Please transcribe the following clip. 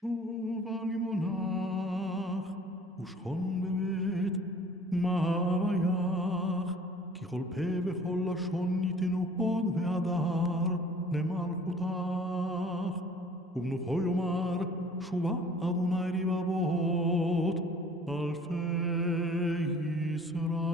שוב אני מונח, ושכון בבית מאווייך, כי כל פה וכל לשון ייתנו הוד והדר למלכותך. ובנוחו יאמר, שובה אדוני רבבות, אלפי ישראל.